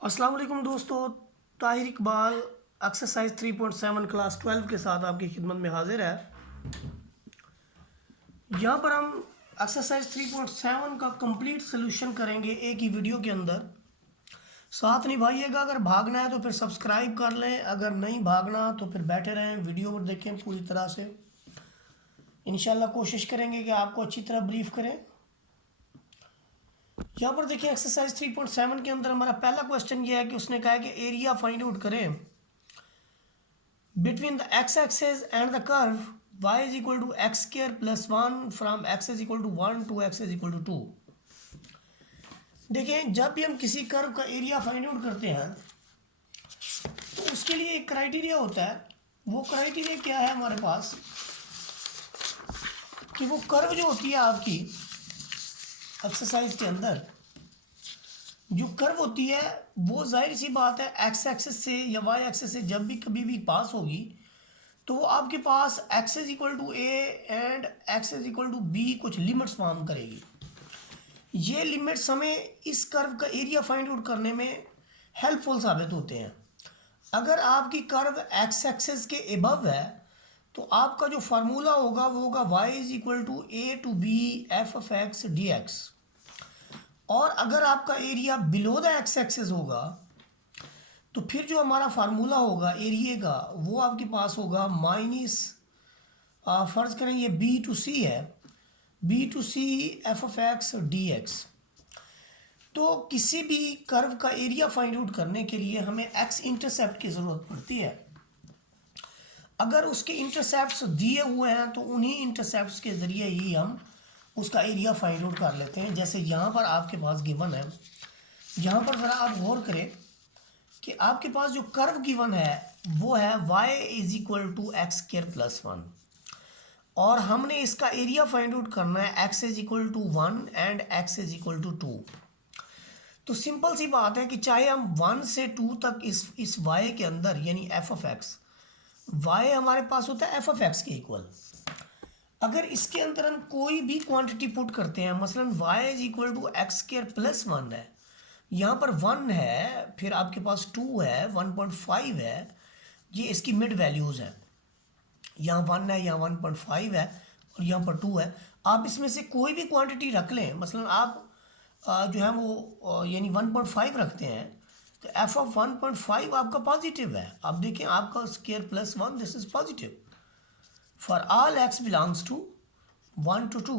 अस्सलाम वालेकुम दोस्तों। ताहिर इकबाल एक्सरसाइज 3.7 क्लास 12 के साथ आपकी खिदमत में हाजिर है। यहाँ पर हम एक्सरसाइज 3.7 का कंप्लीट सोल्यूशन करेंगे एक ही वीडियो के अंदर। साथ निभाइएगा। अगर भागना है तो फिर सब्सक्राइब कर लें, अगर नहीं भागना तो फिर बैठे रहें, वीडियो को देखें पूरी तरह से। इंशाल्लाह कोशिश करेंगे कि आपको अच्छी तरह ब्रीफ करें। यहाँ पर देखिए एक्सरसाइज 3.7 के अंदर हमारा पहला क्वेश्चन ये है कि उसने कहा है कि एरिया फाइंड आउट करें between the x-axis and the curve y is equal to x square plus 1 from x is equal to 1 to x is equal to 2। देखिए जब भी हम किसी कर्व का एरिया फाइंड आउट करते हैं तो उसके लिए एक क्राइटेरिया होता है। वो क्राइटेरिया क्या है हमारे पास कि वो कर्व जो होती है आपकी एक्सरसाइज के अंदर जो कर्व होती है वो जाहिर सी बात है एक्स एक्सेस से या वाई एक्सेस से जब भी कभी भी पास होगी तो वो आपके पास X is equal to A and X is equal to B कुछ लिमिट्स फॉर्म करेगी। ये लिमिट्स हमें इस कर्व का एरिया फाइंड आउट करने में हेल्पफुल साबित होते हैं। अगर आपकी कर्व एक्स एक्सेस के एबव है तो आपका जो फार्मूला होगा वो होगा y is equal to a to b f of x d x. और अगर आपका area below the x axis होगा तो फिर जो हमारा फार्मूला होगा एरिया का वो आपके पास होगा माइनस फर्ज करें ये बी टू सी है, b to c f of x d x. तो किसी भी कर्व का एरिया फाइंड आउट करने के लिए हमें एक्स इंटरसेप्ट की ज़रूरत पड़ती है। अगर उसके इंटरसेप्ट्स दिए हुए हैं तो उन्हीं इंटरसेप्ट्स के ज़रिए ही हम उसका एरिया फाइंड आउट कर लेते हैं। जैसे यहाँ पर आपके पास गिवन है, यहाँ पर ज़रा आप गौर करें कि आपके पास जो कर्व गिवन है वो है y is equal to x square plus 1 और हमने इसका एरिया फाइंड आउट करना है x is equal to 1 and x is equal to 2। तो सिंपल सी बात है कि चाहे हम 1 से 2 तक इस y के अंदर यानी f ऑफ x, y हमारे पास होता है f ऑफ x के इक्वल। अगर इसके अंदर हम कोई भी क्वांटिटी पुट करते हैं, मसलन y is equal to x square plus 1 है, यहाँ पर 1 है, फिर आपके पास 2 है, 1.5 है, ये इसकी मिड वैल्यूज़ हैं। यहाँ 1 है, यहाँ 1.5 है और यहाँ पर 2 है। आप इसमें से कोई भी क्वांटिटी रख लें, मसलन आप जो है वो यानी 1.5 रखते हैं तो एफ ऑफ 1.5 आपका पॉजिटिव है। अब देखें आपका square plus 1 this is positive for all x belongs to 1 to 2,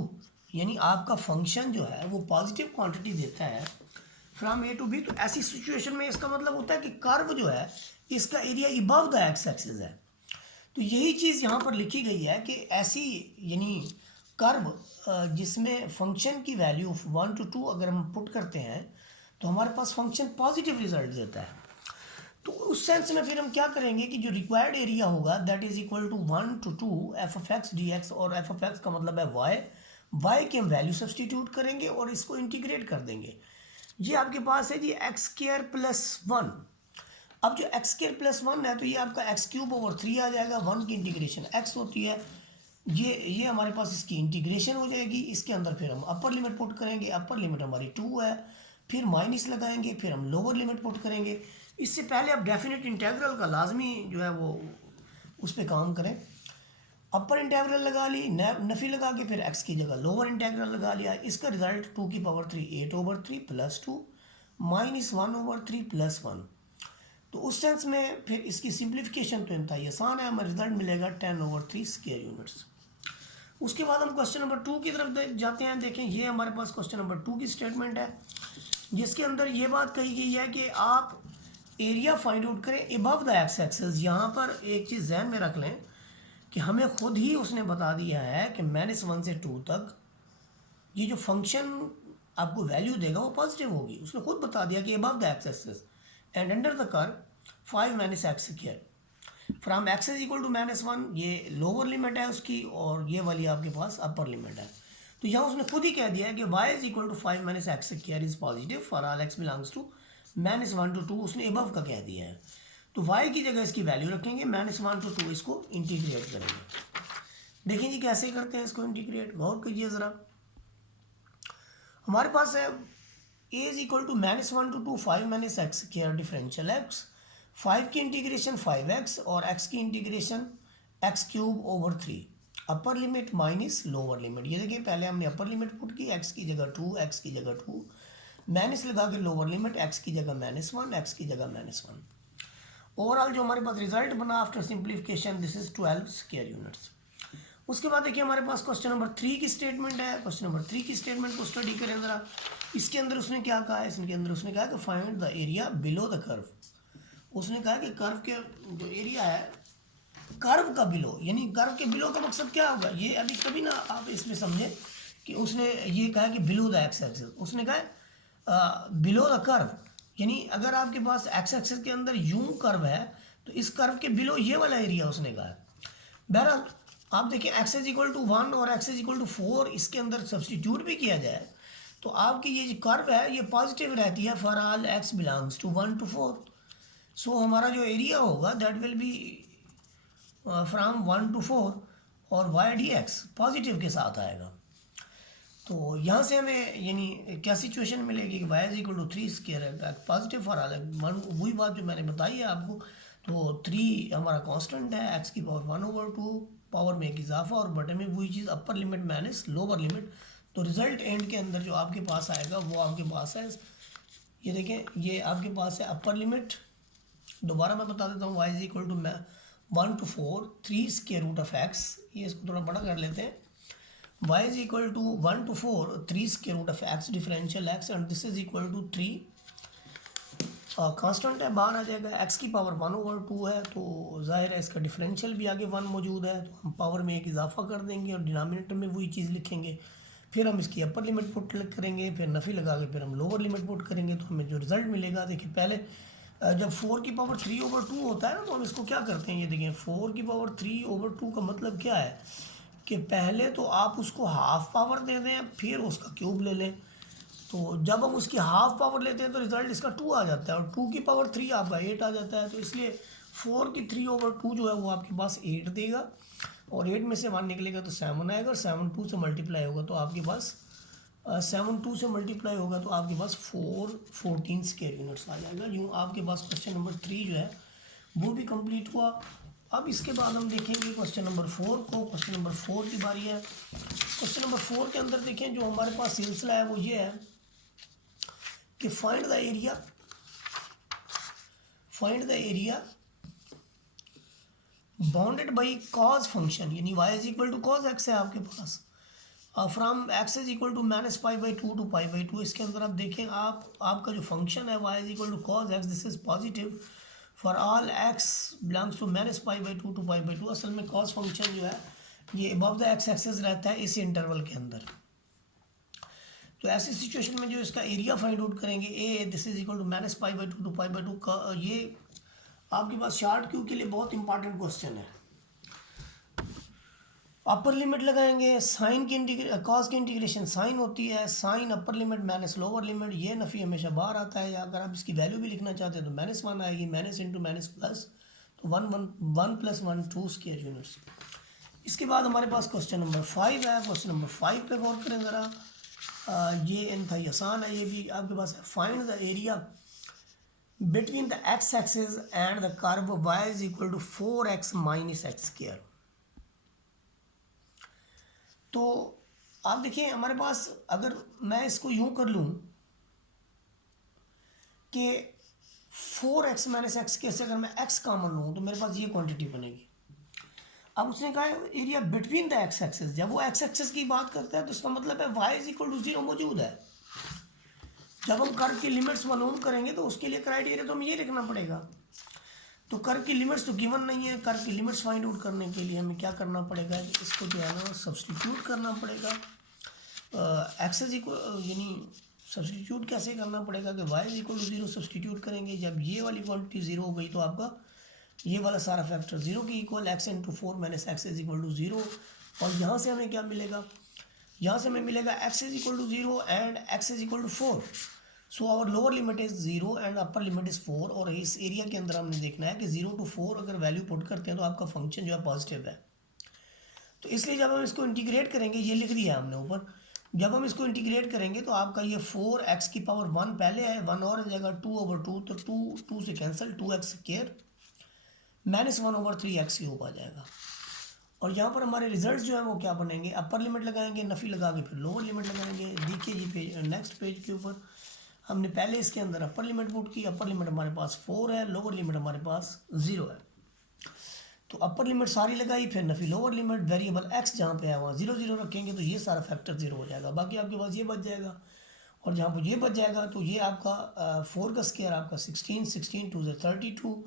यानी आपका फंक्शन जो है वो पॉजिटिव क्वांटिटी देता है फ्रॉम ए टू बी। तो ऐसी सिचुएशन में इसका मतलब होता है कि कर्व जो है इसका area above the x axis है। तो यही चीज़ यहाँ पर लिखी गई है कि ऐसी यानी कर्व जिसमें फंक्शन की वैल्यू 1 to 2 अगर हम पुट करते हैं तो हमारे पास फंक्शन पॉजिटिव रिजल्ट देता है। तो उस सेंस में फिर हम क्या करेंगे कि जो रिक्वायर्ड एरिया होगा that is equal to 1 to 2 f of x d x, और एफ ऑफ एक्स का मतलब है वाई की हम वैल्यू सब्सटीट्यूट करेंगे और इसको इंटीग्रेट कर देंगे। ये आपके पास है जी एक्स स्क्वायर प्लस 1। अब जो एक्स स्क्वायर प्लस 1 है तो ये आपका एक्स क्यूब ओवर 3 आ जाएगा। 1 की इंटीग्रेशन एक्स होती है, ये हमारे पास इसकी इंटीग्रेशन हो जाएगी। इसके अंदर फिर हम अपर लिमिट पुट करेंगे, अपर लिमिट हमारी 2 है, फिर माइनस लगाएंगे, फिर हम लोअर लिमिट पुट करेंगे। इससे पहले आप डेफिनेट इंटीग्रल का लाजमी जो है वो उस पर काम करें। अपर इंटीग्रल लगा ली, नफ़ी लगा के फिर x की जगह लोअर इंटीग्रल लगा लिया। इसका रिजल्ट 2 की पावर 3 8/3 प्लस 2 माइनस 1/3 प्लस 1। तो उस सेंस में फिर इसकी सिंप्लीफिकेशन तो इंतहाई आसान है, हमें रिजल्ट मिलेगा 10/3 स्क्वायर यूनिट्स। उसके बाद हम क्वेश्चन नंबर 2 की तरफ जाते हैं। देखें ये हमारे पास क्वेश्चन नंबर 2 की स्टेटमेंट है जिसके अंदर ये बात कही गई है कि आप एरिया फाइंड आउट करें अबव द एक्स एक्सिस। यहाँ पर एक चीज़ जहन में रख लें कि हमें खुद ही उसने बता दिया है कि -1 से 2 तक ये जो फंक्शन आपको वैल्यू देगा वो पॉजिटिव होगी। उसने खुद बता दिया कि above the x axis and under the curve 5 - x square from x is equal to -1, ये लोअर लिमिट है उसकी और ये वाली आपके पास अपर लिमिट है। तो यहाँ उसने खुद ही कह दिया है कि y is equal to 5 - x square is positive for all x belongs to -1 to 2। उसने अबव का कह दिया है तो y की जगह इसकी वैल्यू रखेंगे, -1 to 2 इसको इंटीग्रेट करेंगे। देखिए जी कैसे करते हैं इसको इंटीग्रेट, गौर कीजिए ज़रा। हमारे पास है A is equal to -1 to 2 5 minus x square differential X, 5 की इंटीग्रेशन 5x और x की integration x³/3, upper limit minus lower limit. ये देखिए पहले हमने अपर लिमिट पुट की x की जगह 2, x की जगह 2, माइनस लगा के लोअर लिमिट x की जगह -1, x की जगह -1। ओवरऑल जो हमारे पास रिजल्ट बना after simplification this is 12 square units. उसके बाद देखिए हमारे पास क्वेश्चन नंबर 3 की स्टेटमेंट है। क्वेश्चन नंबर 3 की स्टेटमेंट को स्टडी करें ज़रा। इसके अंदर उसने क्या कहा है, इसके अंदर उसने कहा कि find the area below the curve. उसने कहा कि कर्व के जो एरिया है कर्व का बिलो, यानी कर्व के बिलो का मकसद क्या होगा, ये अभी कभी ना आप इसमें समझे कि उसने ये कहा कि बिलो द एक्स एक्सिस, उसने कहा बिलो द कर्व, यानी अगर आपके पास एक्स एक्सिस के अंदर यूं कर्व है तो इस कर्व के बिलो ये वाला एरिया उसने कहा है। बहरहाल आप देखिए x इज इक्वल टू 1 और x इज इक्वल टू 4 इसके अंदर सब्सटीट्यूट भी किया जाए तो आपकी ये जो कर्व है ये पॉजिटिव रहती है for all x belongs to 1 to 4। So हमारा जो एरिया होगा that will be from 1 to 4 और y dx पॉजिटिव के साथ आएगा। तो यहाँ से हमें यानी क्या सिचुएशन मिलेगी कि y is equal to 3 square positive for all, वही बात जो मैंने बताई है आपको। तो 3 हमारा कांस्टेंट है, x की पावर 1/2 पावर में एक इजाफा और बटे में वही चीज़ upper limit minus lower limit. तो रिजल्ट एंड के अंदर जो आपके पास आएगा वो आपके पास है, ये देखें ये आपके पास है अपर लिमिट, दोबारा मैं बता देता हूँ y is equal to 1 to 4 3 square root of x, ये इसको थोड़ा बड़ा कर लेते हैं, y is equal to 1 to 4 3 square root of x differential x and this is equal to 3 constant है, बाहर आ जाएगा, x की पावर 1/2 है तो जाहिर है इसका डिफरेंशियल भी आगे 1 मौजूद है तो हम पावर में एक इजाफा कर देंगे और डिनोमिनेटर में वही चीज़ लिखेंगे। फिर हम इसकी अपर लिमिट पुट करेंगे, फिर नफ़ी लगा के फिर हम लोअर लिमिट पुट करेंगे तो हमें जो रिज़ल्ट मिलेगा, देखिए पहले जब 4 की पावर 3/2 होता है ना तो हम इसको क्या करते हैं, ये देखिए 4 की पावर 3/2 का मतलब क्या है कि पहले तो आप उसको हाफ पावर दे दें फिर उसका क्यूब ले लें। तो जब हम उसकी हाफ पावर लेते हैं तो रिज़ल्ट इसका 2 आ जाता है और 2 की पावर 3 आपका 8 आ जाता है। तो इसलिए 4 की 3/2 जो है वो आपके पास 8 देगा और 8 में से 1 निकलेगा तो 7 आएगा और 7 2 से मल्टीप्लाई होगा तो आपके पास 7 2 से मल्टीप्लाई होगा तो आपके पास 14 स्क्वायर यूनिट्स आ जाएगा। यूँ आपके पास क्वेश्चन नंबर 3 जो है वो भी कंप्लीट हुआ। अब इसके बाद हम देखेंगे क्वेश्चन नंबर 4 को। क्वेश्चन नंबर 4 की बारी है। क्वेश्चन नंबर 4 के अंदर देखें जो हमारे पास सिलसिला है वो ये है कि find the area bounded by cos function, यानी y is equal to cos x है आपके पास, from x is equal to -π/2 to π/2। इसके अंदर आप देखें आपका जो फंक्शन है y is equal to cos x, this is positive for all x belongs to -π/2 to π/2। असल में कॉज फंक्शन जो है ये अबव द x एक्सिस रहता है इस इंटरवल के अंदर। तो ऐसी सिचुएशन में जो इसका एरिया फाइंड आउट करेंगे A this is equal to -π/2 to π/2 का, ये आपके पास शार्ट क्यू के लिए बहुत इंपॉर्टेंट क्वेश्चन है। अपर लिमिट लगाएंगे, साइन की कॉस की इंटीग्रेशन साइन होती है, sine upper limit minus lower limit, ये नफ़ी हमेशा बाहर आता है, या अगर आप इसकी वैल्यू भी लिखना चाहते हैं तो -1 आएगी, माइनस इंटू माइनस प्लस, तो 1 + 1 2 स्क्वायर यूनिट्स। इसके बाद हमारे पास क्वेश्चन नंबर 5 है। क्वेश्चन नंबर 5 पे गौर करें ज़रा, ये इंतहाई आसान है, ये भी आपके पास है। Find the area between the x axis and the curve y is equal to 4x - x²। तो आप देखिए हमारे पास अगर मैं इसको यूं कर लूं कि 4x - x² से अगर मैं x कॉमन लूँ तो मेरे पास ये क्वांटिटी बनेगी। अब उसने कहा area between the x axis, जब वो x एक्सिस की बात करता है तो इसका मतलब है y इज इक्वल टू 0 मौजूद है। जब हम कर्व की लिमिट्स मालूम करेंगे तो उसके लिए क्राइटेरिया तो हमें ये लिखना पड़ेगा। तो कर्व की लिमिट्स तो गिवन नहीं है, कर्व की लिमिट्स फाइंड आउट करने के लिए हमें क्या करना पड़ेगा, इसको जो है ना सब्सटीट्यूट करना पड़ेगा। एक्सेस इक्वल यानी सब्सटीट्यूट कैसे करना पड़ेगा कि y is equal to 0 substitute करेंगे, जब ये वाली क्वांटिटी 0 हो गई तो आपका ये वाला सारा फैक्टर 0 की equal, x into 4 minus x is equal to 0। और यहाँ से हमें क्या मिलेगा, यहाँ से हमें मिलेगा x is equal to 0 and x is equal to 4। So our lower limit is 0 and upper limit is 4। और इस एरिया के अंदर हमने देखना है कि 0 to 4 अगर वैल्यू पुट करते हैं तो आपका फंक्शन जो है पॉजिटिव है। तो इसलिए जब हम इसको इंटीग्रेट करेंगे, ये लिख दिया हमने ऊपर, जब हम इसको इंटीग्रेट करेंगे तो आपका ये 4x⁻1 पहले है, 1 और हो जाएगा 2/2, तो 2 से कैंसिल, 2x² -1/3x³ आ जाएगा। और यहाँ पर हमारे रिजल्ट जो है वो क्या बनेंगे, अपर लिमिट लगाएंगे, नफ़ी लगा के फिर लोअर लिमिट लगाएंगे। देखिए जी पेज, नेक्स्ट पेज के ऊपर हमने पहले इसके अंदर अपर लिमिट पुट की, अपर लिमिट हमारे पास 4 है, लोअर लिमिट हमारे पास 0 है। तो अपर लिमिट सारी लगाई, फिर नफ़ी लोअर लिमिट, वेरिएबल x जहाँ पे है वहाँ 0 0 रखेंगे तो ये सारा फैक्टर 0 हो जाएगा, बाकी आपके पास ये बच जाएगा। और जहाँ पर ये बच जाएगा तो ये आपका 4 का स्क्वायर आपका 16, 16 2 से 32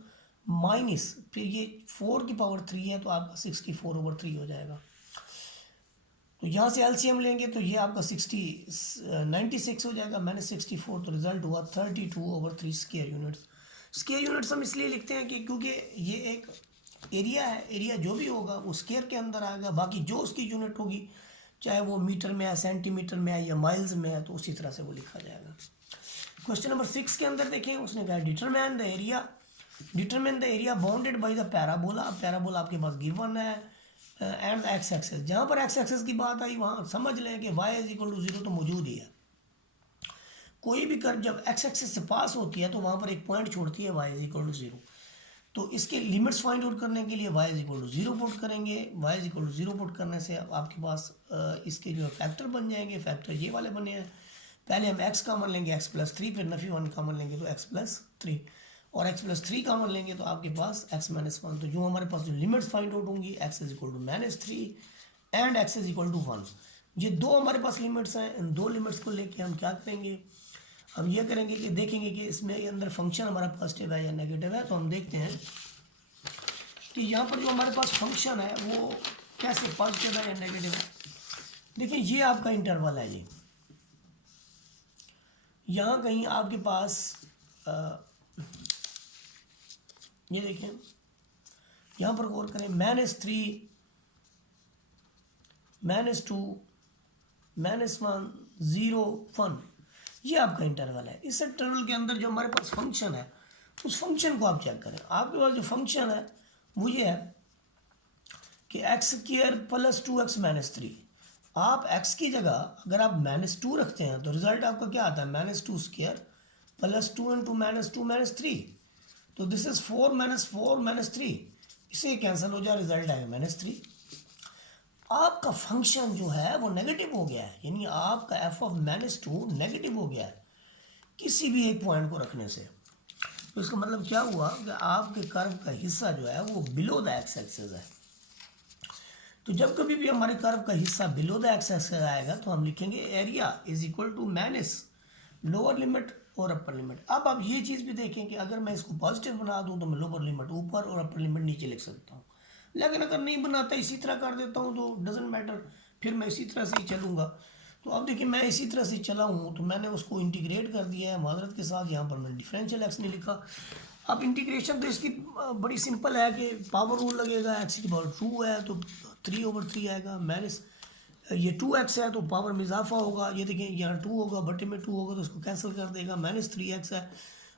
माइनस फिर ये 4⁻3 है तो आपका 64/3 हो जाएगा। तो यहाँ से एलसीएम लेंगे तो ये आपका 96 हो जाएगा, -64, तो रिजल्ट हुआ 32/3 स्क्वायर यूनिट्स। स्क्वायर यूनिट्स हम इसलिए लिखते हैं कि क्योंकि ये एक एरिया है, एरिया जो भी होगा वो स्क्वायर के अंदर आएगा, बाकी जो उसकी यूनिट होगी चाहे वो मीटर में है, सेंटीमीटर में है या माइल्स में है, तो उसी तरह से वो लिखा जाएगा। क्वेश्चन नंबर 6 के अंदर देखें, उसने कहा determine the area bounded by the parabola. Parabola आपके पास गिवन है एंड एक्स एक्सेस। जहाँ पर एक्स एक्सेस की बात आई वहाँ समझ लें कि y = 0 तो मौजूद ही है। कोई भी कर्व जब एक्स एक्सेस से पास होती है तो वहाँ पर एक पॉइंट छोड़ती है y = 0। तो इसके लिमिट्स फाइंड आउट करने के लिए y = 0 पुट करेंगे। y = 0 पुट करने से आपके पास इसके जो फैक्टर बन जाएंगे, फैक्टर ये वाले बने हैं। पहले हम x कॉमन लेंगे x+3, फिर नफ़ी 1 कॉमन लेंगे तो x+3, और x+3 कॉमन लेंगे तो आपके पास x-1। तो जो हमारे पास जो लिमिट्स फाइंड आउट होंगी x = -3 एंड x = 1, ये दो हमारे पास लिमिट्स हैं। इन दो लिमिट्स को लेके हम क्या करेंगे, हम ये करेंगे कि देखेंगे कि इसमें अंदर फंक्शन हमारा पॉजिटिव है या नेगेटिव है। तो हम देखते हैं कि यहाँ पर जो हमारे पास फंक्शन है वो कैसे पॉजिटिव है या नेगेटिव है। देखिए ये आपका इंटरवल है, ये यहाँ कहीं आपके पास ये देखें, यहाँ पर गौर करें, -3 -2 -1 0 1, ये आपका इंटरवल है। इस इंटरवल के अंदर जो हमारे पास फंक्शन है उस फंक्शन को आप चेक करें। आपके पास जो फंक्शन है वो ये है कि x² + 2x - 3। आप x की जगह अगर आप -2 रखते हैं तो रिजल्ट आपका क्या आता है, -2² + 2 × -2 -3। तो दिस इज 4 -4 -3, इसे कैंसिल हो जाए, रिजल्ट आएगा -3। आपका फंक्शन जो है वो नेगेटिव हो गया है, यानी आपका f(-2) नेगेटिव हो गया है किसी भी एक पॉइंट को रखने से। तो इसका मतलब क्या हुआ कि आपके कर्व का हिस्सा जो है वो बिलो द एक्स एक्सिस है। तो जब कभी भी हमारे कर्व का हिस्सा बिलो द एक्स एक्सिस आएगा तो हम लिखेंगे एरिया = माइनस लोअर लिमिट और अपर लिमिट। अब आप ये चीज़ भी देखें कि अगर मैं इसको पॉजिटिव बना दूं तो मैं लोअर लिमिट ऊपर और अपर लिमिट नीचे लिख सकता हूँ, लेकिन अगर नहीं बनाता इसी तरह कर देता हूँ तो डजेंट मैटर, फिर मैं इसी तरह से ही चलूँगा। तो अब देखिए मैं इसी तरह से चला हूँ तो मैंने उसको इंटीग्रेट कर दिया है माजरत के साथ, यहाँ पर मैंने डिफरेंशियल एक्स नहीं लिखा। अब इंटीग्रेशन तो इसकी बड़ी सिंपल है कि पावर रूल लगेगा, x⁻2 है तो 3/3 आएगा, माइनस ये 2x है तो पावर में इजाफा होगा, ये देखें यहाँ 2 होगा बटे में 2 होगा तो इसको कैंसिल कर देगा, -3x है।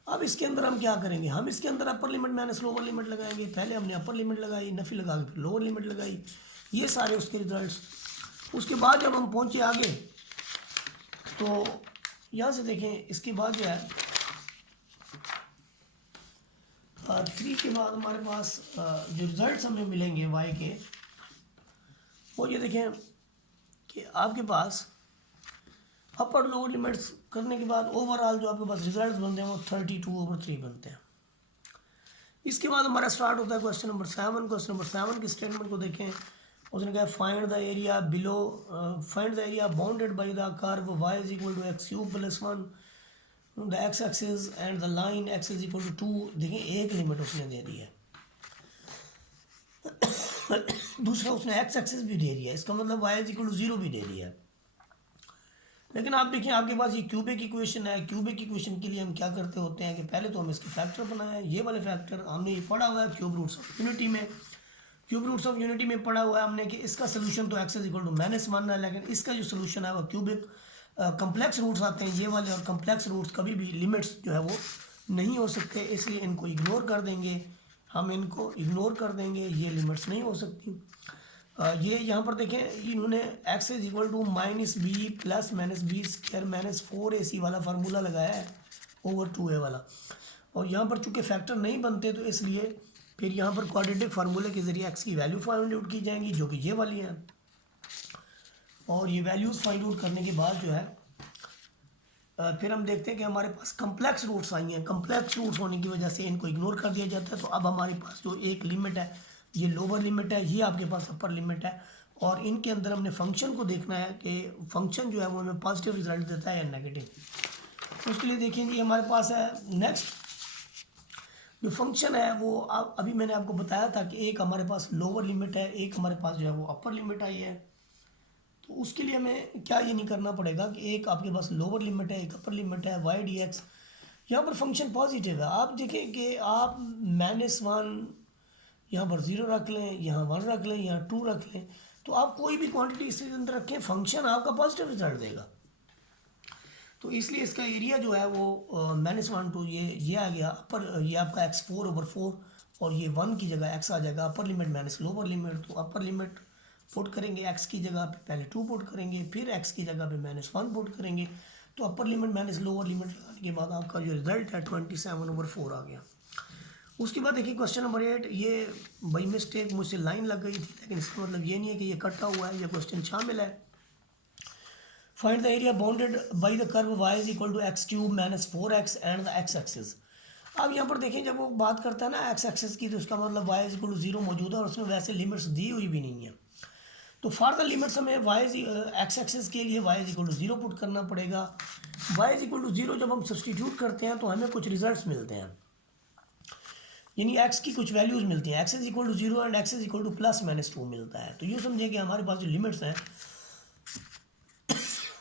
अब इसके अंदर हम क्या करेंगे, हम इसके अंदर अपर लिमिट माइनस लोअर लिमिट लगाएंगे। पहले हमने अपर लिमिट लगाई, नफ़ी लगा के फिर लोअर लिमिट लगाई, ये सारे उसके रिजल्ट्स। उसके बाद जब हम पहुँचे आगे तो यहाँ से देखें, इसके बाद जो है 3 के बाद हमारे पास जो रिजल्ट्स हमें मिलेंगे y के, वो ये देखें कि आपके पास अपर लोअर लिमिट्स करने के बाद ओवरऑल जो आपके पास रिजल्ट्स बनते हैं वो 32/3 बनते हैं। इसके बाद हमारा स्टार्ट होता है क्वेश्चन नंबर 7। क्वेश्चन नंबर 7 की स्टेटमेंट को देखें, उसने कहा find the area bounded by the curve y = x³ + 1 the x axis and the line x = 2। देखें एक लिमिट उसने दे दी है, दूसरा उसने x एक्सिस भी दे दिया है, इसका मतलब y = 0 भी दे दिया है। लेकिन आप देखिए आपके पास ये क्यूबिक इक्वेशन है। क्यूबिक इक्वेशन के लिए हम क्या करते होते हैं कि पहले तो हम इसके फैक्टर बनाए, ये वाले फैक्टर हमने ये पढ़ा हुआ है क्यूब रूट्स ऑफ यूनिटी में। क्यूब रूट्स ऑफ यूनिटी में पढ़ा हुआ है हमने कि इसका सोल्यूशन तो x = -1 है, लेकिन इसका जो सोल्यूशन है वो क्यूबिक कम्प्लेक्स रूट्स आते हैं ये वाले, और कम्प्लेक्स रूट्स कभी भी लिमिट्स जो है वो नहीं हो सकते, इसलिए इनको इग्नोर कर देंगे, हम इनको इग्नोर कर देंगे, ये लिमिट्स नहीं हो सकती। ये यहाँ पर देखें इन्होंने x is equal to minus b plus minus b square minus 4ac वाला फार्मूला लगाया है ओवर 2a वाला, और यहाँ पर चूंकि फैक्टर नहीं बनते तो इसलिए फिर यहाँ पर क्वाड्रेटिक फार्मूले के ज़रिए x की वैल्यू फाइंड आउट की जाएंगी जो कि ये वाली है। और ये वैल्यूज़ फाइंड आउट करने के बाद जो है फिर हम देखते हैं कि हमारे पास कम्प्लेक्स रूट्स आई हैं। कम्प्लेक्स रूट्स होने की वजह से इनको इग्नोर कर दिया जाता है। तो अब हमारे पास जो एक लिमिट है, ये लोअर लिमिट है, ये आपके पास अपर लिमिट है, और इनके अंदर हमने फंक्शन को देखना है कि फंक्शन जो है वो हमें पॉजिटिव रिजल्ट देता है या नेगेटिव। उसके लिए देखिए जी हमारे पास है नेक्स्ट जो फंक्शन है वो अभी मैंने आपको बताया था कि एक हमारे पास लोअर लिमिट है, एक हमारे पास जो है वो अपर लिमिट आई है। तो उसके लिए हमें क्या ये नहीं करना पड़ेगा कि एक आपके पास लोअर लिमिट है, एक अपर लिमिट है, वाई डी एक्स, यहाँ पर फंक्शन पॉजिटिव है। आप देखें कि आप -1 यहाँ पर 0 रख लें, यहाँ 1 रख लें, यहाँ 2 रख लें, तो आप कोई भी क्वांटिटी इसके अंदर रखें फंक्शन आपका पॉजिटिव रिजल्ट देगा। तो इसलिए इसका एरिया जो है वो -1 टू ये आ गया अपर, ये आपका x4/4, और ये 1 की जगह x आ जाएगा, अपर लिमिट माइनस लोअर लिमिट। तो अपर लिमिट पुट करेंगे x की जगह पे पहले 2 पुट करेंगे, फिर x की जगह पे -1 पुट करेंगे। तो अपर लिमिट माइनस लोअर लिमिट लगाने के बाद आपका जो रिजल्ट है 27/4 आ गया। उसके बाद देखिए क्वेश्चन नंबर 8, ये बाई मिस्टेक मुझसे लाइन लग गई थी, लेकिन इसका मतलब ये नहीं है कि ये कटा हुआ है, ये क्वेश्चन शामिल है। Find the area bounded by the curve y is equal to x³ - 4x and the x axis. अब यहाँ पर देखें जब वो बात करता है ना x एक्सिस की, तो उसका मतलब y इज इक्वल टू 0 मौजूद है और उसमें वैसे लिमिट्स दी हुई भी नहीं है। तो फॉर द लिमिट्स हमें x एक्सिस के लिए y is equal to 0 put करना पड़ेगा। y इज इक्वल टू 0 जब हम सब्सटीट्यूट करते हैं तो हमें कुछ रिजल्ट्स मिलते हैं, यानी x की कुछ वैल्यूज मिलती हैं। x is equal to 0 and x is equal to +-2 मिलता है। तो यूँ समझिए कि हमारे पास जो लिमिट्स हैं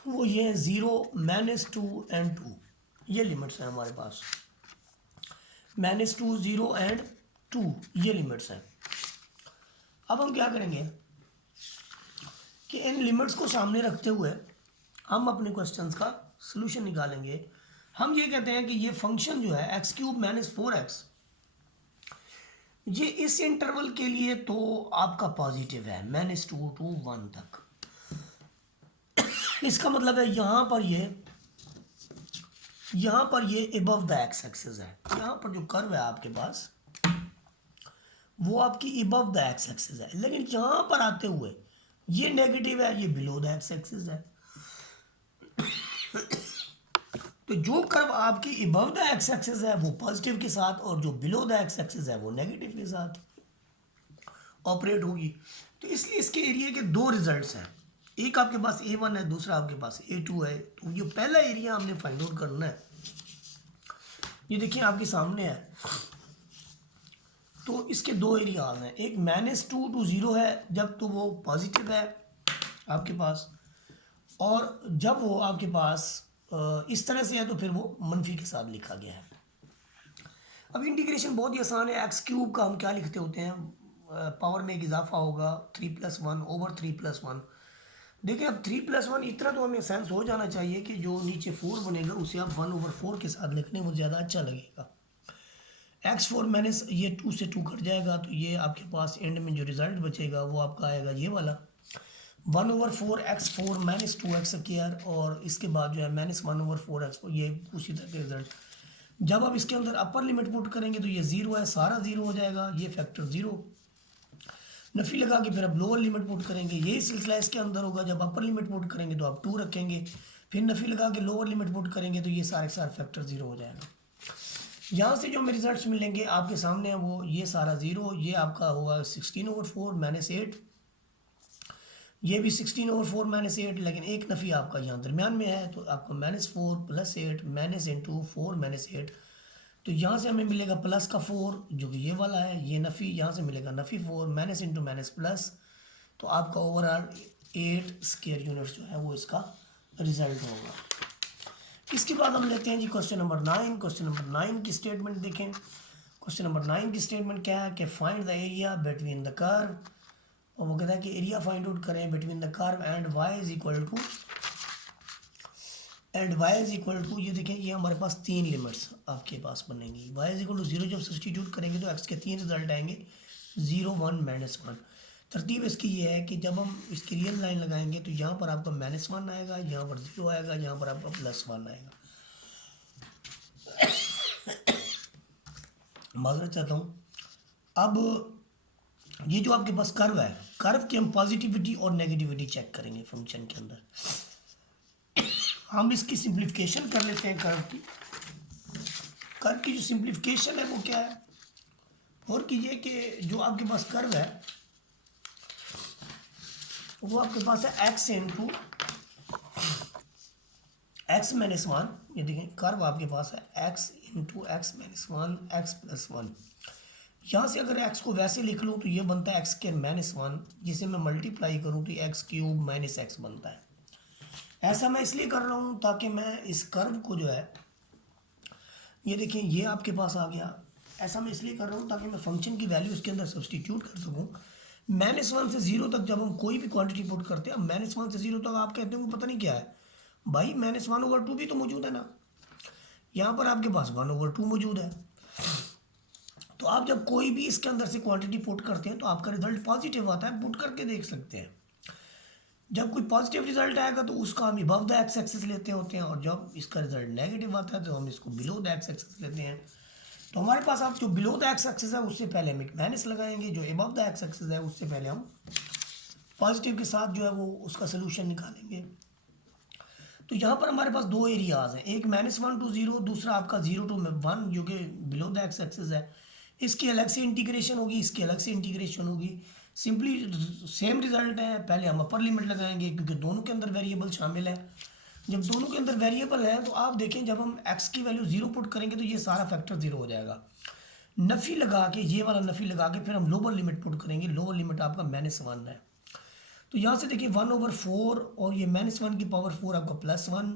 वो ये है 0, -2 एंड 2, ये लिमिट्स हैं हमारे पास। -2, 0 एंड 2 ये लिमिट्स हैं। अब हम क्या करेंगे कि इन लिमिट्स को सामने रखते हुए हम अपने क्वेश्चंस का सलूशन निकालेंगे। हम ये कहते हैं कि ये फंक्शन जो है x³ - 4x, ये इस इंटरवल के लिए तो आपका पॉजिटिव है -2 to 1 तक। इसका मतलब है यहाँ पर ये अबव द एक्स एक्सिस है। यहाँ पर जो कर्व है आपके पास वो आपकी अबव द एक्स एक्सिस है, लेकिन यहाँ पर आते हुए ये नेगेटिव है, ये बिलो द एक्स एक्सिस है। तो जो कर्व आपकी अबव द एक्स एक्सिस है वो पॉजिटिव के साथ, और जो बिलो द एक्स एक्सिस है वो नेगेटिव के साथ ऑपरेट होगी। तो इसलिए इसके एरिया के दो रिजल्ट्स हैं, एक आपके पास A1 है, दूसरा आपके पास A2 है। तो ये पहला एरिया हमने फाइंड आउट करना है। ये देखिए आपके सामने है। तो इसके दो एरियाज हैं, एक -2 to 0 है जब तो वो पॉजिटिव है आपके पास, और जब वो आपके पास इस तरह से है तो फिर वो मनफी के साथ लिखा गया है। अब इंटीग्रेशन बहुत ही आसान है। x³ का हम क्या लिखते होते हैं, पावर में एक इजाफा होगा 3+1/3+1। देखिए अब 3+1 इतना तो हमें सेंस हो जाना चाहिए कि जो नीचे 4 बनेगा उसे आप 1/4 के साथ लिखने में ज़्यादा अच्छा लगेगा। x4 माइनस ये 2 से 2 कट जाएगा, तो ये आपके पास एंड में जो रिज़ल्ट बचेगा वो आपका आएगा ये वाला 1/4 x4 - 2x², और इसके बाद जो है -1/4 x4, ये उसी तरह के रिजल्ट। जब आप इसके अंदर अपर लिमिट पुट करेंगे तो ये 0 है, सारा 0 हो जाएगा, ये फैक्टर 0। नफ़ी लगा के फिर आप लोअर लिमिट पुट करेंगे, यही सिलसिला इसके अंदर होगा। जब अपर लिमिट पुट करेंगे तो आप 2 रखेंगे, फिर नफ़ी लगा के लोअर लिमिट पुट करेंगे तो ये सारे फैक्टर 0 हो जाएगा। यहाँ से जो हमें रिजल्ट्स मिलेंगे आपके सामने है वो ये सारा 0, ये आपका होगा 16/4 - 8, ये भी 16/4 - 8, लेकिन एक नफ़ी आपका यहाँ दरमियान में है, तो आपको -4 + 8 -4 - 8, तो यहाँ से हमें मिलेगा प्लस का 4 जो कि ये वाला है, ये नफ़ी यहाँ से मिलेगा नफ़ी 4 -+, तो आपका ओवरऑल 8 स्क्वायर यूनिट्स जो है वो इसका रिजल्ट होगा। इसके बाद हम लेते हैं जी क्वेश्चन नंबर 9। क्वेश्चन नंबर 9 की स्टेटमेंट देखें। क्वेश्चन नंबर 9 की स्टेटमेंट क्या है कि find the area between the curve, और वो कहता है कि एरिया फाइंड आउट करें between the curve and y is equal to ये देखें ये हमारे पास 3 लिमिट्स आपके पास बनेंगी। y इज इक्वल टू 0 जब सब्सटीट्यूट करेंगे तो x के 3 रिजल्ट आएंगे 0, 1, -1। तरतीब इसकी ये है कि जब हम इसकी रियल लाइन लगाएंगे तो यहाँ पर आपका -1 आएगा, यहाँ पर 0 आएगा, यहाँ पर आपका +1 आएगा। माजरत चाहता हूँ। अब ये जो आपके पास कर्व है, कर्व की हम पॉजिटिविटी और नेगेटिविटी चेक करेंगे फंक्शन के अंदर। हम इसकी सिंप्लीफिकेशन कर लेते हैं कर्व की। कर्व की जो सिंप्लीफिकेशन है वो क्या है, और कीजिए कि जो आपके पास कर्व है वो आपके पास है x इंटू x-1। ये देखें कर्व आपके पास है x इंटू x-1 x+1। यहाँ से अगर x को वैसे लिख लूँ तो ये बनता है x²-1, जिसे मैं मल्टीप्लाई करूँ तो x³ - x बनता है। ऐसा मैं इसलिए कर रहा हूँ ताकि मैं इस कर्व को जो है, ये देखें ये आपके पास आ गया। ऐसा मैं इसलिए कर रहा हूँ ताकि मैं फंक्शन की वैल्यू इसके अंदर सब्सटीट्यूट कर सकूँ। -1 से 0 तक जब हम कोई भी क्वांटिटी पुट करते हैं, -1 से 0 तक आप कहते हो पता नहीं क्या है भाई, -1/2 भी तो मौजूद है ना। यहाँ पर आपके पास 1/2 मौजूद है। तो आप जब कोई भी इसके अंदर से क्वांटिटी पुट करते हैं तो आपका रिजल्ट पॉजिटिव आता है, पुट करके देख सकते हैं। जब कोई पॉजिटिव रिजल्ट आएगा तो उसका हम अबव द एक्स एक्सिस लेते होते हैं, और जब इसका रिजल्ट नेगेटिव आता है तो हम इसको बिलो द एक्स एक्सिस लेते हैं। तो हमारे पास आप जो बिलो द एक्स एक्सिस है उससे पहले हम एक माइनस लगाएंगे, जो अबव द एक्स एक्सिस है उससे पहले हम पॉजिटिव के साथ जो है वो उसका सोल्यूशन निकालेंगे। तो यहाँ पर हमारे पास दो एरियाज हैं, एक -1 to 0, दूसरा आपका 0 to 1 जो कि बिलो द एक्स एक्सिस है। इसकी अलग से इंटीग्रेशन होगी, इसकी अलग से इंटीग्रेशन होगी। सिंपली सेम रिजल्ट है। पहले हम अपर लिमिट लगाएंगे क्योंकि दोनों के अंदर वेरिएबल शामिल है। जब दोनों के अंदर वेरिएबल है तो आप देखें जब हम x की वैल्यू 0 पुट करेंगे तो ये सारा फैक्टर 0 हो जाएगा। नफ़ी लगा के, ये वाला नफ़ी लगा के फिर हम लोअर लिमिट पुट करेंगे। लोअर लिमिट आपका -1 है। तो यहाँ से देखिए 1/4 और ये -1 की पावर 4 आपका +1,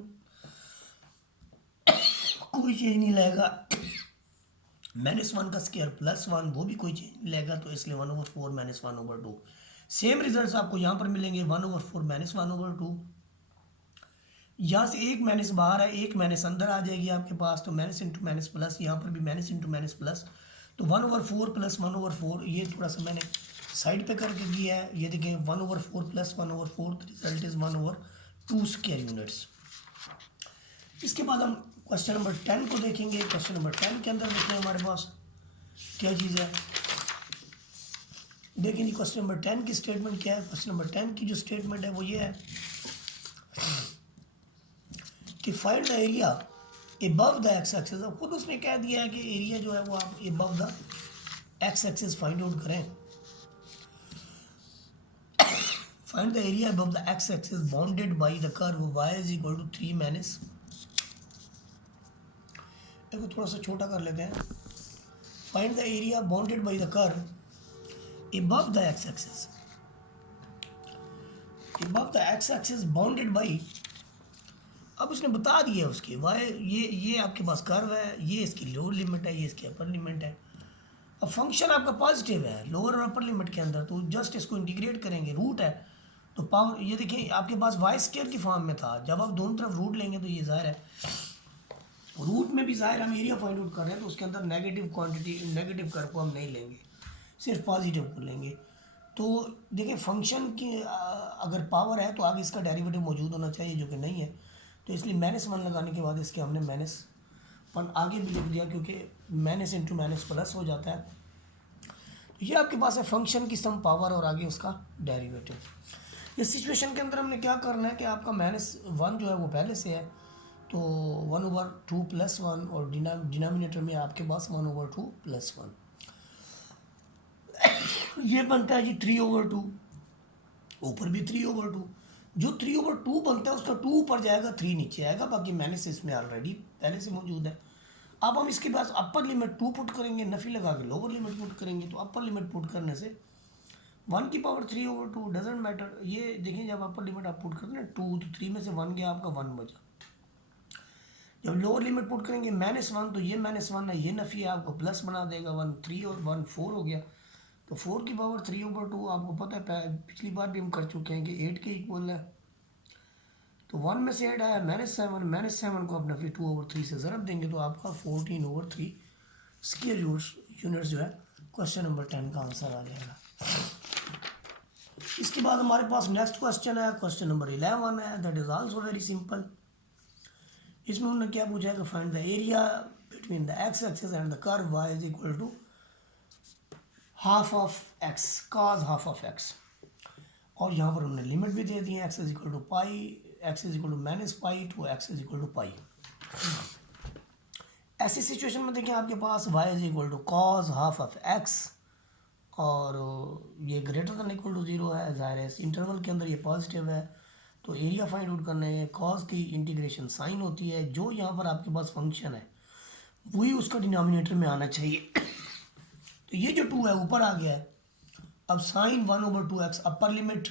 कोई चेंज नहीं लाएगा। -1 का स्क्वायर +1, वो भी कोई चेंज नहीं लाएगा। तो इसलिए 1/4 -1/2 सेम रिजल्ट्स आपको यहाँ पर मिलेंगे। 1/4 -1/2। यहाँ से एक माइनस बाहर है, एक माइनस अंदर आ जाएगी आपके पास। तो माइनस इंटू माइनस प्लस, यहाँ पर भी माइनस इंटू माइनस प्लस। तो 1/4 + 1/4, ये थोड़ा सा मैंने साइड पे करके किया है। ये देखें 1/4 + 1/4, the result is 1/2 square units. इसके बाद हम क्वेश्चन नंबर 10 को देखेंगे। क्वेश्चन नंबर 10 के अंदर देखते हैं हमारे पास क्या चीज़ है। देखिए जी क्वेश्चन नंबर 10 की स्टेटमेंट क्या है। क्वेश्चन नंबर 10 की जो स्टेटमेंट है वो ये है कि find the area above the x axis. अब खुद उसने कह दिया है कि एरिया जो है वो आप above the x axis find out करें। Find the area above the x axis bounded by the curve y = 3 - इसको थोड़ा सा छोटा कर लेते हैं। Find the area bounded by the curve above the x axis, above the x axis bounded bye. अब उसने बता दिया उसके वाई, ये आपके पास कर्व है, ये इसकी लोअर लिमिट है, ये इसकी अपर लिमिट है। अब फंक्शन आपका पॉजिटिव है लोअर और अपर लिमिट के अंदर, तो जस्ट इसको इंटीग्रेट करेंगे। रूट है तो पावर, ये देखिए आपके पास y² की फॉर्म में था। जब आप दोनों तरफ रूट लेंगे तो ये ज़ाहिर है, रूट में भी ज़ाहिर हम एरिया फाइंड आउट कर रहे हैं तो उसके अंदर नेगेटिव क्वांटिटी, नेगेटिव कर्व को हम नहीं लेंगे, सिर्फ पॉजिटिव को लेंगे। तो देखिए फंक्शन की अगर पावर है तो आगे इसका डेरिवेटिव मौजूद होना चाहिए, जो कि नहीं है। तो इसलिए -1 लगाने के बाद इसके हमने -1 आगे भी लिख दिया, क्योंकि माइनस इंटू माइनस प्लस हो जाता है। तो ये आपके पास है फंक्शन की सम पावर और आगे उसका डेरिवेटिव। इस सिचुएशन के अंदर हमने क्या करना है कि आपका -1 जो है वो पहले से है, तो 1/2 + 1 और डिनोमिनेटर में आपके पास 1/2 + 1 ये बनता है जी 3/2। ऊपर भी 3/2, जो 3/2 बनता है उसका 2 ऊपर जाएगा, 3 नीचे आएगा, बाकी माइनस इसमें ऑलरेडी पहले से मौजूद है। अब हम इसके पास अपर लिमिट 2 पुट करेंगे, नफ़ी लगा के लोअर लिमिट पुट करेंगे। तो अपर लिमिट पुट करने से 1 की पावर 3/2 डजेंट मैटर। ये देखिए जब अपर लिमिट आप पुट करते हैं 2, तो 3 में से 1 गया, आपका 1 बचा। जब लोअर लिमिट पुट करेंगे -1, तो ये -1 है, ये नफ़ी है, आपको प्लस बना देगा। 1 3 और 1 4 हो गया। तो 4 की पावर 3/2 आपको पता है, पिछली बार भी हम कर चुके हैं कि 8 के इक्वल है। तो 1 में से 8 आया -7 को अपना फिर 2/3 से ज़रब देंगे तो आपका 14/3 स्क्वायर यूनिट्स जो है क्वेश्चन नंबर 10 का आंसर आ जाएगा। इसके बाद हमारे पास नेक्स्ट क्वेश्चन है, क्वेश्चन नंबर 11 है, that is also very simple. इसमें उन्होंने क्या पूछा है कि find the area between the x axis and the curve Y is equal to half of x, cos half of x. और यहाँ पर हमने लिमिट भी दे दी है, x is equal to pi, x is equal to minus pi to x is equal to पाई। ऐसी situation में देखिए आपके पास y is equal to cos half of x और ये ग्रेटर देन इक्वल टू 0 है, ज़ाहिर है इस इंटरवल के अंदर ये पॉजिटिव है। तो एरिया फाइंड आउट करने है, कॉज की इंटीग्रेशन साइन होती है, जो यहाँ पर आपके पास फंक्शन है वही उसका डिनोमिनेटर में आना चाहिए। तो ये जो 2 है ऊपर आ गया है। अब साइन 1/2x अपर लिमिट,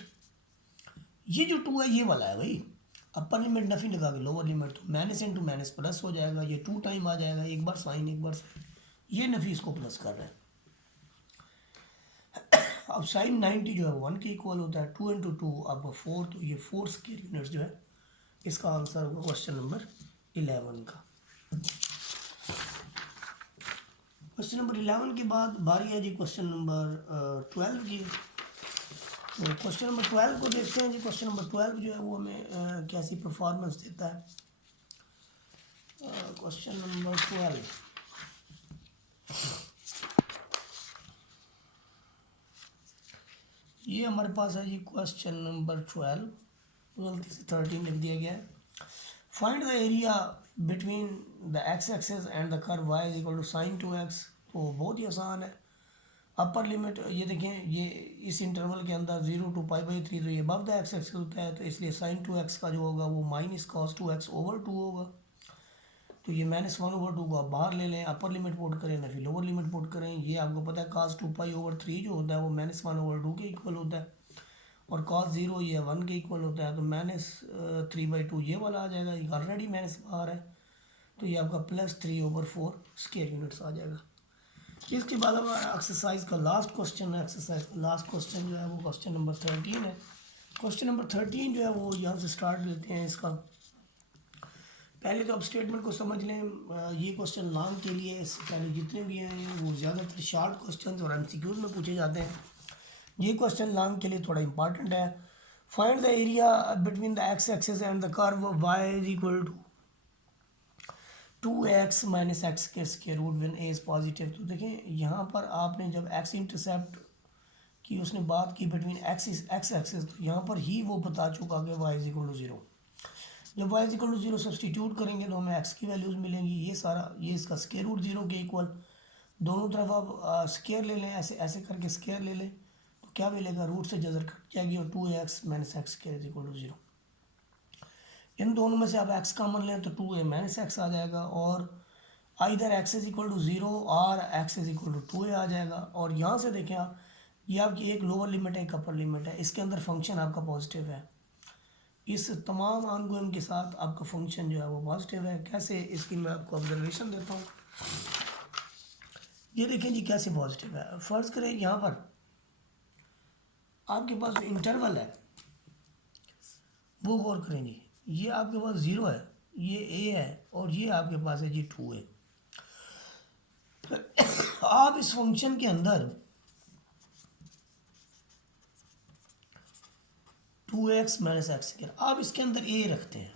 ये जो 2 है ये वाला है भाई, अपर लिमिट नफी लगा के लोअर लिमिट, तो माइनस इंटू माइनस प्लस हो जाएगा, ये 2 टाइम आ जाएगा, एक बार साइन एक बार साइन, ये नफी इसको प्लस कर रहा है। अब साइन 90 जो है 1 के इक्वल होता है, 2 इंटू 2 आपका 4, तो ये 4 स्क्वायर यूनिट्स जो है इसका आंसर होगा क्वेश्चन नंबर 11 का। क्वेश्चन नंबर 11 के बाद बारी है जी क्वेश्चन नंबर 12 की। तो क्वेश्चन नंबर 12 को देखते हैं जी। क्वेश्चन नंबर 12 जो है वो हमें कैसी परफॉर्मेंस देता है। क्वेश्चन नंबर 12, ये हमारे पास है जी क्वेश्चन नंबर 12, गलती से 13 लिख दिया गया है। Find the area between the x axis and the curve Y is equal to sine 2x। तो बहुत ही आसान है। अपर लिमिट ये देखें, ये इस इंटरवल के अंदर 0 to π/3, तो ये अबव द एक्स एक्सेस होता है, तो इसलिए साइन 2x का जो होगा वो माइनस कॉस 2x ओवर 2 होगा। तो ये -1/2 को आप बाहर ले लें, अपर लिमिट पुट करें ना फिर लोअर लिमिट पुट करें। ये आपको पता है cos 2π/3 जो होता है वो -1/2 के इक्वल होता है, और cos 0 ये 1 के इक्वल होता है, तो -3/2 ये वाला आ जाएगा, ये ऑलरेडी माइनस बाहर है, तो ये आपका +3/4 स्क्वायर यूनिट्स आ जाएगा। इसके बाद हमारा एक्सरसाइज का लास्ट क्वेश्चन है। एक्सरसाइज का लास्ट क्वेश्चन जो है वो क्वेश्चन नंबर 13 है। क्वेश्चन नंबर 13 जो है वो यहाँ से स्टार्ट लेते हैं इसका। पहले तो आप स्टेटमेंट को समझ लें। ये क्वेश्चन लॉन्ग के लिए, इससे पहले जितने भी हैं वो ज़्यादातर शॉर्ट क्वेश्चन और MCQs में पूछे जाते हैं। ये क्वेश्चन लॉन्ग के लिए थोड़ा इंपॉर्टेंट है। Find the area between the x axis and the curve Y is equal to 2x minus X के square root when a is positive. तो देखें यहाँ पर आपने जब x इंटरसेप्ट की उसने बात की बिटवीन एक्स एक्सिस, तो यहाँ पर ही वो बता चुका कि y इज इक्वल टू 0। जब y is equal to 0 substitute करेंगे तो हमें x की वैल्यूज़ मिलेंगी। ये सारा ये इसका स्क्वायर रूट 0 के इक्वल, दोनों तरफ आप स्क्वायर ले लें, ऐसे ऐसे करके स्क्वायर ले लें, तो क्या मिलेगा, रूट से जजर कट जाएगी और 2x minus x square is equal to 0। इन दोनों में से आप x कॉमन लें तो 2a माइनस एक्स आ जाएगा, और either x is equal to 0 और x is equal to 2a आ जाएगा। और यहाँ से देखें आप, ये आपकी एक लोअर लिमिट है एक अपर लिमिट है, इसके अंदर फंक्शन आपका पॉजिटिव है। इस तमाम ऑनगोइंग के साथ आपका फंक्शन जो है वो पॉजिटिव है। कैसे, इसकी मैं आपको ऑब्जर्वेशन देता हूँ। ये देखें जी कैसे पॉजिटिव है। फ़र्ज़ करें यहाँ पर आपके पास जो इंटरवल है वो गौर करें जी, ये आपके पास 0 है, ये a है, और ये आपके पास है जी 2a। आप इस फंक्शन के अंदर 2x माइनस एक्स स्क्वायर, आप इसके अंदर a रखते हैं,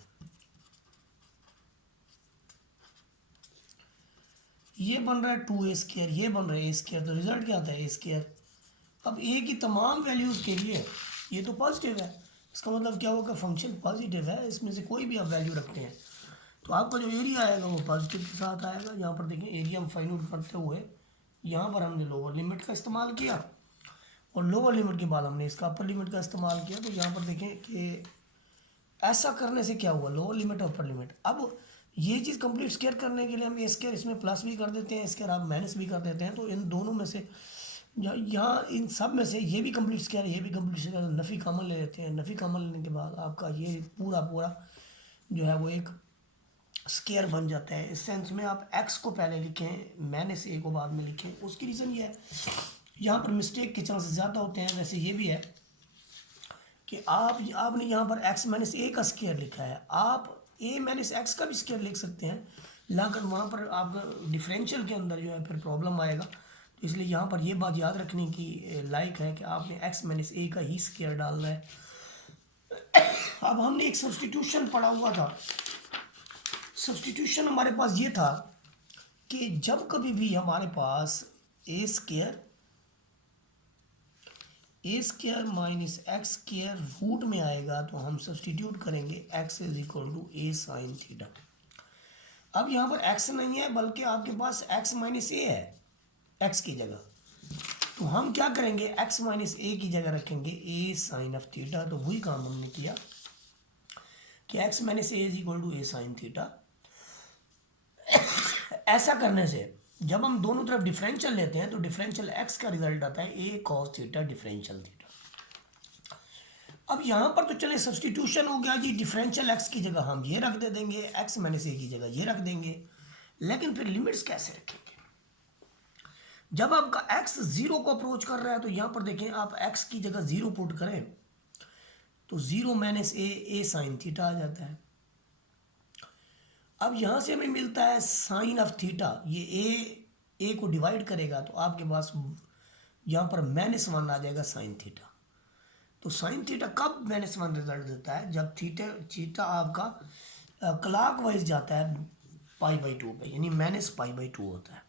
ये बन रहा है 2a स्क्वायर, ये बन रहा है a स्क्वायर, तो रिजल्ट क्या आता है a स्क्वायर। अब a की तमाम वैल्यूज़ के लिए ये तो पॉजिटिव है, इसका मतलब क्या होगा, फंक्शन पॉजिटिव है, इसमें से कोई भी आप वैल्यू रखते हैं तो आपका जो एरिया आएगा वो पॉजिटिव के साथ आएगा। यहाँ पर देखें एरिया हम फाइंड आउट करते हुए यहाँ पर हमने लोअर लिमिट का इस्तेमाल किया, और लोअर लिमिट के बाद हमने इसका अपर लिमिट का इस्तेमाल किया। तो यहाँ पर देखें कि ऐसा करने से क्या हुआ, लोअर लिमिट और अपर लिमिट। अब ये चीज़ कंप्लीट स्क्वायर करने के लिए हम ए स्क्वायर इसमें प्लस भी कर देते हैं, स्क्वायर आप माइनस भी कर देते हैं, तो इन दोनों में से यहाँ इन सब में से ये भी कंप्लीट स्क्वायर है, ये भी कंप्लीट स्क्वायर, नफ़ी कॉमन ले लेते हैं। नफ़ी कॉमन लेने के बाद आपका ये पूरा पूरा जो है वो एक स्क्वायर बन जाता है। इस सेंस में आप x को पहले लिखें, माइनस a को बाद में लिखें। उसकी रीज़न ये है, यहाँ पर मिस्टेक के चांसेस ज़्यादा होते हैं। वैसे ये भी है कि आपने यहाँ पर x माइनस a का स्क्वायर लिखा है, आप a माइनस एक्स का भी स्क्वायर लिख सकते हैं, लेकिन वहाँ पर आपका डिफरेंशियल के अंदर जो है फिर प्रॉब्लम आएगा। तो इसलिए यहाँ पर ये बात याद रखने की लायक है कि आपने x माइनस ए का ही स्क्वायर डालना है। अब हमने एक सब्स्टिट्यूशन पढ़ा हुआ था। सब्स्टिट्यूशन हमारे पास ये था कि जब कभी भी हमारे पास A square minus x square root में आएगा तो हम सब्स्टिट्यूट करेंगे x is equal to A sine theta. अब यहाँ पर x नहीं है बल्कि आपके पास x माइनस ए है x की जगह, तो हम क्या करेंगे x माइनस ए की जगह रखेंगे ए साइन ऑफ थीटा। तो वही काम हमने किया कि x minus a is equal to A sine theta. ऐसा करने से जब हम दोनों तरफ डिफरेंशियल लेते हैं तो डिफरेंशियल x का रिजल्ट आता है ए कॉस थीटा डिफरेंशियल थीटा। अब यहाँ पर तो चले सब्स्टिट्यूशन हो गया जी, डिफरेंशियल x की जगह हम ये रख दे देंगे, x माइनस ए की जगह ये रख देंगे। लेकिन फिर लिमिट्स कैसे रखेंगे? जब आपका x जीरो को अप्रोच कर रहा है तो यहाँ पर देखें आप x की जगह जीरो पुट करें तो जीरो माइनस ए साइन थीटा आ जाता है। अब यहाँ से हमें मिलता है साइन ऑफ थीटा, ये ए को डिवाइड करेगा तो आपके पास यहाँ पर -1 आ जाएगा साइन थीटा। तो साइन थीटा कब -1 रिजल्ट देता है? जब थीटा आपका क्लॉक वाइज जाता है π/2 पे, यानी -π/2 होता है।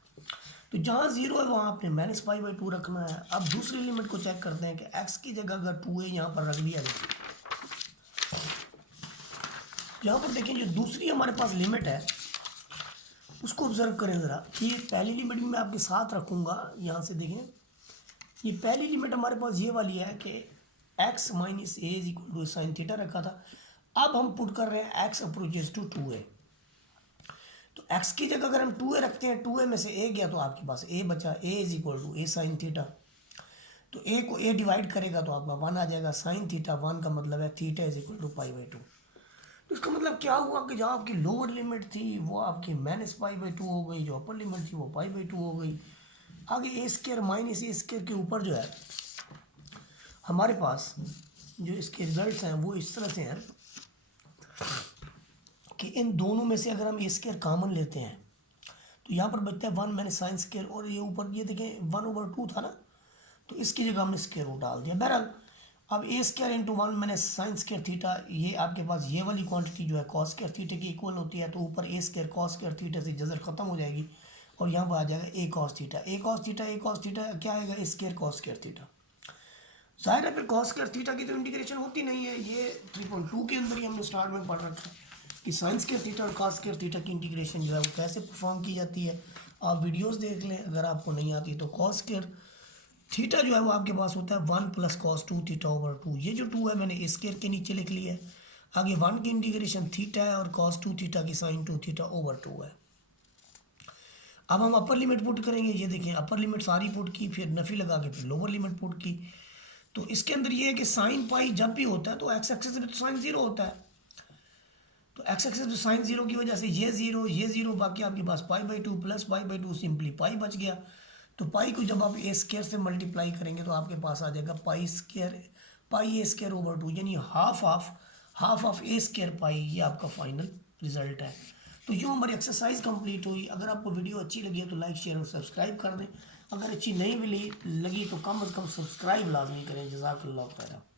तो जहाँ जीरो है वहाँ आपने -π/2 रखना है। अब दूसरी लिमिट को चेक करते हैं कि x की जगह अगर 2a यहाँ पर रख दिया जाए, यहाँ पर देखें जो दूसरी हमारे पास लिमिट है उसको ऑब्जर्व करें ज़रा कि पहली लिमिट भी मैं आपके साथ रखूँगा। यहाँ से देखें ये पहली लिमिट हमारे पास ये वाली है कि x minus a is equal to sine theta रखा था। अब हम पुट कर रहे हैं x अप्रोचेज टू 2a, तो x की जगह अगर हम 2a रखते हैं, 2a में से a गया तो आपके पास a बचा, a is equal to A sine theta. तो a को a डिवाइड करेगा तो आपका 1 आ जाएगा, साइन थीटा 1 का मतलब है थीटा इज इक्वल टू π/2। तो इसका मतलब क्या हुआ कि जहाँ आपकी लोअर लिमिट थी वो आपकी -π/2 हो गई, जो अपर लिमिट थी वो π/2 हो गई। आगे ए स्क्वायर माइनस ए स्क्वायर के ऊपर जो है हमारे पास जो इसके रिजल्ट्स हैं वो इस तरह से हैं कि इन दोनों में से अगर हम ए स्क्वायर कॉमन लेते हैं तो यहाँ पर बचता है 1 माइनस साइन स्क्वायर, और ये ऊपर ये देखें 1/2 था ना, तो इसकी जगह हमने स्क्वायर रूट डाल दिया। बहरहाल अब A square into 1 minus sine square theta, ये आपके पास ये वाली क्वांटिटी जो है कॉस स्क्वायर थीटा की इक्वल होती है, तो ऊपर A square cos square theta से जजर खत्म हो जाएगी और यहाँ पर आ जाएगा ए कॉस थीटा। ए कॉस थीटा क्या आएगा? ए स्क्वायर कॉस स्क्वायर थीटा। जाहिर है फिर कॉस स्क्वायर थीटा की तो इंटीग्रेशन होती नहीं है, ये 3.2 के अंदर ही हमने स्टार्ट में पढ़ रखा है कि साइन स्क्वायर थीटा और कॉस स्क्वायर थीटा की इंटीग्रेशन जो है वो कैसे परफॉर्म की जाती है। आप वीडियोस देख लें अगर आपको नहीं आती तो। कॉस स्क्वायर थीटा जो है वो आपके पास होता है 1 + cos 2 θ/2। ये जो 2 है मैंने ए स्क्वायर के नीचे लिख लिया है। आगे 1 की इंटीग्रेशन थीटा है और cos 2 θ की sin 2 θ/2 है। अब हम अपर लिमिट पुट करेंगे, ये देखें अपर लिमिट सारी पुट की, फिर नफ़ी लगा के फिर लोअर लिमिट पुट की। तो इसके अंदर ये है कि साइन पाई जब भी होता है तो एक्स एक्सिस पे तो साइन जीरो होता है, तो एक्स एक्सिस पे साइन जीरो की वजह से ये जीरो, बाकी आपके पास π/2 + π/2 सिंपली पाई बच गया। तो पाई को जब आप ए स्क्वायर से मल्टीप्लाई करेंगे तो आपके पास आ जाएगा π/2, यानी half of A square pi, ये आपका फाइनल रिजल्ट है। तो यूँ हमारी एक्सरसाइज कंप्लीट हुई। अगर आपको वीडियो अच्छी लगी है तो लाइक शेयर और सब्सक्राइब कर दें। अगर अच्छी नहीं लगी तो कम से कम सब्सक्राइब लाजमी करें। जज़ाकल्लाह खैर।